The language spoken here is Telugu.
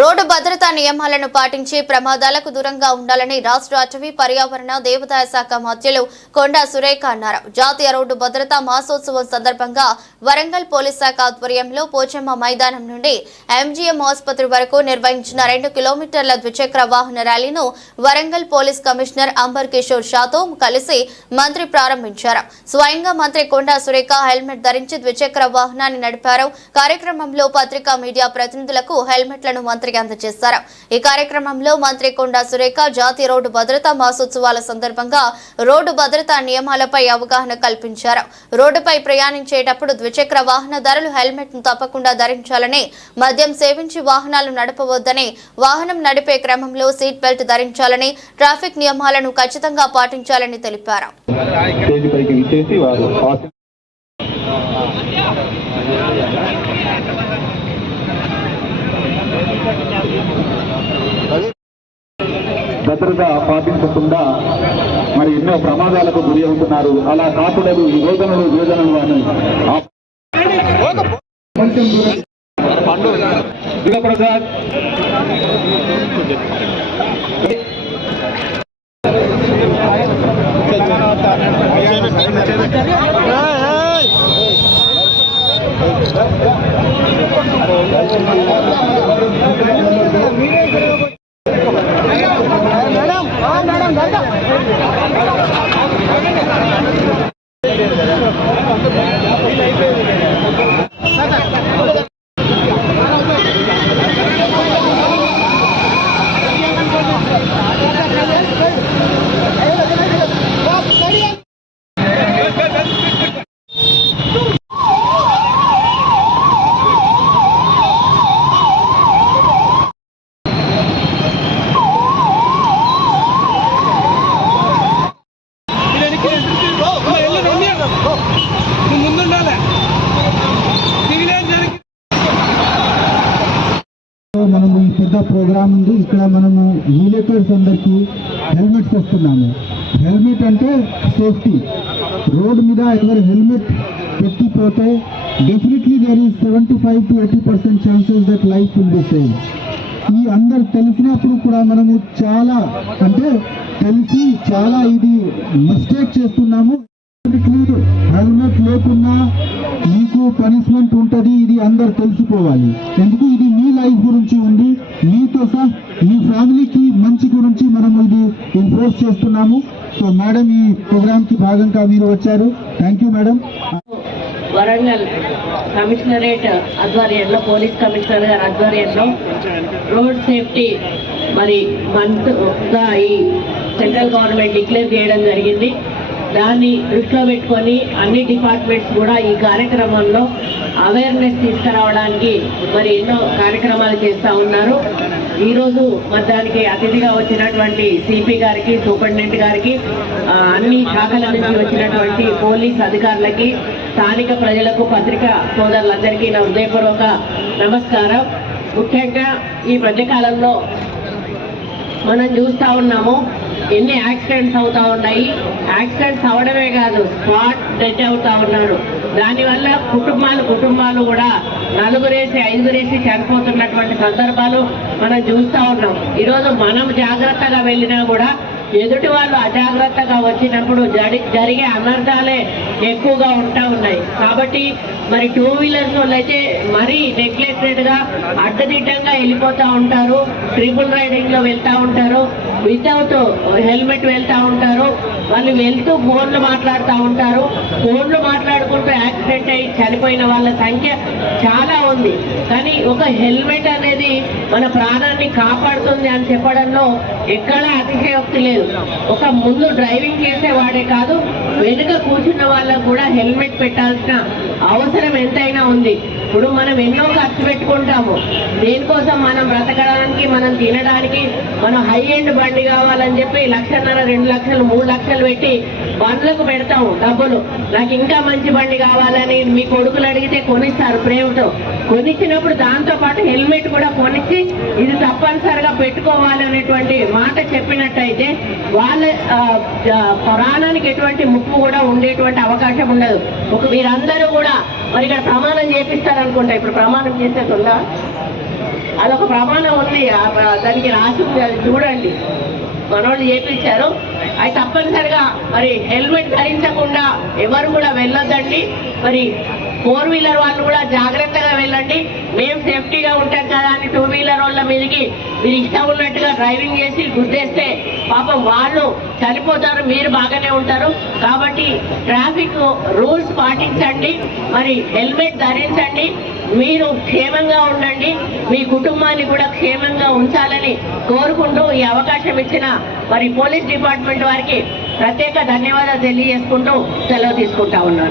రోడ్డు భద్రతా నియమాలను పాటించి ప్రమాదాలకు దూరంగా ఉండాలని రాష్ట్ర అటవీ పర్యావరణ దేవాదాయ శాఖ మంత్రులు కొండా సురేఖ అన్నారు. జాతీయ రోడ్డు భద్రతా మాసోత్సవం సందర్భంగా వరంగల్ పోలీస్ శాఖ ఆధ్వర్యంలో పోచమ్మ మైదానం నుండి ఎంజీఎం ఆసుపత్రి వరకు నిర్వహించిన 2 కిలోమీటర్ల ద్విచక్ర వాహన ర్యాలీను వరంగల్ పోలీస్ కమిషనర్ అంబర్ కిషోర్ షాతో కలిసి మంత్రి ప్రారంభించారు. స్వయంగా మంత్రి కొండా సురేఖ హెల్మెట్ ధరించి ద్విచక్ర వాహనాన్ని నడిపారు. కార్యక్రమంలో పత్రికా మీడియా ప్రతినిధులకు హెల్మెట్లను అందజేశారు. ఈ కార్యక్రమంలో మంత్రి కొండా సురేఖ జాతీయ రోడ్డు భద్రతా మాసోత్సవాల సందర్భంగా రోడ్డు భద్రతా నియమాలపై అవగాహన కల్పించారు. రోడ్డుపై ప్రయాణించేటప్పుడు ద్విచక్ర వాహనదారులు హెల్మెట్ ను తప్పకుండా ధరించాలని, మద్యం సేవించి వాహనాలు నడపవద్దని, వాహనం నడిపే క్రమంలో సీట్ బెల్ట్ ధరించాలని, ట్రాఫిక్ నియమాలను ఖచ్చితంగా పాటించాలని తెలిపారు. భద్రత పాటించకుండా మరి ఎన్నో ప్రమాదాలకు గురి అవుతున్నారు. అలా కాకూడదు. ఈ యోజనలు అని దుర్గాప్రసాద్ మనము ఈ పెద్ద ప్రోగ్రామ్ ఉంది. ఇక్కడ మనము విలేకర్స్ అందరికీ హెల్మెట్స్ వస్తున్నాము. హెల్మెట్ అంటే సేఫ్టీ. రోడ్ మీద ఎవరు హెల్మెట్ పెట్టిపోతే definitely there is 75 to 80% chances that life will be save. ఈ అందరు తెలిసినప్పుడు కూడా మనము చాలా తెలిసి చాలా ఇది మిస్టేక్ చేస్తున్నాము. హెల్మెట్ లేకున్నా మీకు పనిష్మెంట్ ఉంటుంది. ఇది అందరు తెలుసుకోవాలి. ఎందుకు ఇది మీ లైఫ్ గురించి ఉంది, మీతో సహా మీ ఫ్యామిలీకి మంచి గురించి మనం ఇది ఇన్ఫోర్స్ చేస్తున్నాము. సో మేడం, ఈ ప్రోగ్రామ్ కి భాగంగా మీరు వచ్చారు. Thank you madam. Warangal commissionerate ఆధ్వర్యంలో, పోలీస్ కమిషనర్ గారి ఆధ్వర్యంలో రోడ్ సేఫ్టీ మరి మంత్గా ఈ సెంట్రల్ గవర్నమెంట్ డిక్లేర్ చేయడం జరిగింది. దాన్ని దృష్టిలో పెట్టుకొని అన్ని డిపార్ట్మెంట్స్ కూడా ఈ కార్యక్రమంలో అవేర్నెస్ తీసుకురావడానికి మరి ఎన్నో కార్యక్రమాలు చేస్తూ ఉన్నారు. ఈరోజు దానికి అతిథిగా వచ్చినటువంటి సిపి గారికి, సూపరింటెండెంట్ గారికి, అన్ని శాఖల నుంచి వచ్చినటువంటి పోలీస్ అధికారులకి, స్థానిక ప్రజలకు, పత్రికా సోదరులందరికీ నా హృదయపూర్వక నమస్కారం. ముఖ్యంగా ఈ మధ్యకాలంలో మనం చూస్తూ ఉన్నాము ఎన్ని యాక్సిడెంట్స్ అవుతా ఉన్నాయి. యాక్సిడెంట్స్ అవడమే కాదు, స్పాట్ డెత్ అవుతా ఉన్నారు. దానివల్ల కుటుంబాలు కూడా 4 5 చనిపోతున్నటువంటి సందర్భాలు మనం చూస్తూ ఉన్నాం. ఈరోజు మనం జాగ్రత్తగా వెళ్ళినా కూడా ఎదుటి వాళ్ళు అజాగ్రత్తగా వచ్చినప్పుడు జరిగే అనర్థాలే ఎక్కువగా ఉంటా ఉన్నాయి. కాబట్టి మరి 2 వీలర్స్ అయితే మరీ నెగ్లెక్టెడ్గా అడ్డదిడ్డంగా వెళ్ళిపోతూ ఉంటారు. ట్రిపుల్ రైడింగ్లో వెళ్తూ ఉంటారు, వితౌట్ హెల్మెట్ వెళ్తూ ఉంటారు. వాళ్ళు వెళ్తూ ఫోన్లు మాట్లాడుతూ ఉంటారు. ఫోన్లు మాట్లాడుకుంటూ యాక్సిడెంట్ అయ్యి చనిపోయిన వాళ్ళ సంఖ్య చాలా ఉంది. కానీ ఒక హెల్మెట్ అనేది మన ప్రాణాన్ని కాపాడుతుంది అని చెప్పడంలో ఎక్కడా అతిశయోక్తి లేదు. ఒక ముందు డ్రైవింగ్ చేసేవాడే కాదు, వెనుక కూర్చున్న వాళ్ళకు కూడా హెల్మెట్ పెట్టాల్సిన అవసరం ఎంతైనా ఉంది. ఇప్పుడు మనం ఎన్నో ఖర్చు పెట్టుకుంటాము. దేనికోసం? మనం బ్రతకడానికి, మనం తినడానికి. మనం హై ఎండ్ బండి కావాలని చెప్పి 1,50,000, 2 లక్షలు, 3 లక్షలు పెట్టి బండ్లకు పెడతాము డబ్బులు. నాకు ఇంకా మంచి బండి కావాలని మీ కొడుకులు అడిగితే కొనిస్తారు ప్రేమతో. కొనిచ్చినప్పుడు దాంతో పాటు హెల్మెట్ కూడా కొనిచ్చి ఇది తప్పనిసరిగా పెట్టుకోవాలి అనేటువంటి మాట చెప్పినట్టయితే వాళ్ళ ప్రాణానికి ఎటువంటి ముప్పు కూడా ఉండేటువంటి అవకాశం ఉండదు. మీరందరూ కూడా మరి ఇక్కడ ప్రమాణం చేపిస్తారనుకుంటా. ఇప్పుడు ప్రమాణం చేసేది ఉందా? అదొక ప్రమాణం ఉంది, దానికి రాసి ఉంది, అది చూడండి. మనోళ్ళు చేపించారు. అది తప్పనిసరిగా మరి హెల్మెట్ ధరించకుండా ఎవరు కూడా వెళ్ళొద్దండి. మరి 4 వీలర్ వాళ్ళు కూడా జాగ్రత్తగా వెళ్ళండి. మేము సేఫ్టీగా ఉంటాం కదా అని 2 వీలర్ వాళ్ళ మీదకి మీరు ఇష్టం ఉన్నట్టుగా డ్రైవింగ్ చేసి గుద్దేస్తే పాపం వాళ్ళు చనిపోతారు, మీరు బాగానే ఉంటారు. కాబట్టి ట్రాఫిక్ రూల్స్ పాటించండి, మరి హెల్మెట్ ధరించండి, మీరు క్షేమంగా ఉండండి, మీ కుటుంబాన్ని కూడా క్షేమంగా ఉంచాలని కోరుకుంటూ ఈ అవకాశం ఇచ్చిన మరి పోలీస్ డిపార్ట్మెంట్ వారికి ప్రత్యేక ధన్యవాదాలు తెలియజేసుకుంటూ సెలవు తీసుకుంటా ఉన్నాను.